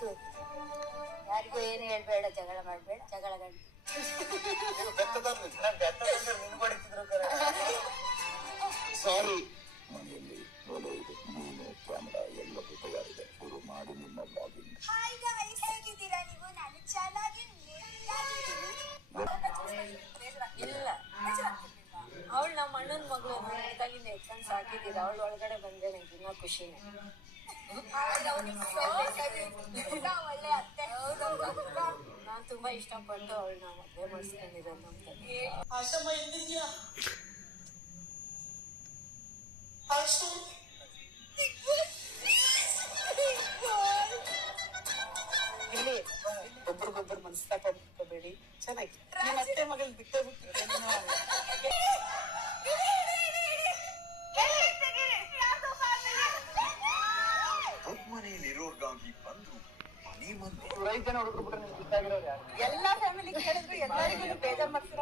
ಹೌದು. ಯಾರಿಗೂ ಏನು ಹೇಳ್ಬೇಡ, ಜಗಳ ಮಾಡ್ಬೇಡ, ಜಗಳ ಗಂಟು. ಸಾರಿ. ಮನೆಯಲ್ಲಿ ಒಲೆ ಇದೆ, ನೀನು ಕ್ಯಾಮರಾ ಎಲ್ಲವೂ ತಯಾರಿದೆ. ಶುರು ಮಾಡಿ ನಿಮ್ಮ ಬ್ಲಾಗಿಂಗ್. ಹಾಯ್ ಗೈಸ್, ಹೇಗಿದ್ದೀರಾ ನೀವು? ನಾನು ಚೆನ್ನಾಗಿ ಇಲ್ಲ, ಅವಳು ನಮ್ಮ ಅಣ್ಣನ ಮಗಳು ಇದ್ದಾಗಿಂದ ಎತ್ಕೊಂಡು ಸಾಕಿದ್ದೀರ. ಅವಳು ಒಳಗಡೆ ಬಂದ್ರೆ ನಂಗೆ ಇನ್ನೂ ಖುಷಿನೇ. ಒಳ್ಳೆ ಅತ್ತೆ. ನಾನು ತುಂಬಾ ಇಷ್ಟಪಟ್ಟು ಅವಳನ್ನ ಮದುವೆ ಮಾಡಿಸ್ಕೊಂಡಿರೋದು ಅಂತ. ಆಶಮ್ಮ ಎಲ್ಲಿದ್ಯಾ? ಇಲ್ಲಿ ಒಬ್ರಿಗೊಬ್ರು ಮನಸ್ತಾಪ ಬಿಟ್ಕೋಬೇಡಿ. ಚೆನ್ನಾಗಿ ನಿಮ್ಮ ಅತ್ತೆ ಮಗಳು ಬಿಟ್ಟೇ ಬಿಟ್ಟು ಮನೆಯಲ್ಲಿರೋರ್ಗಾಗಿ ಬಂದು ಮನೆ ಮಂದಿ 5 ಜನ ಹುಡುಗರು ಬಿಟ್ರೆ ನಿಮ್ಗೆ ಗೊತ್ತಾಗಿರೋರು ಯಾರು? ಎಲ್ಲಾ ಫ್ಯಾಮಿಲಿ ಕೇಳಿದ್ರು ಎಲ್ಲರಿಗೂ ಬೇಜಾರ್ ಮಾಡ್ತೀರ.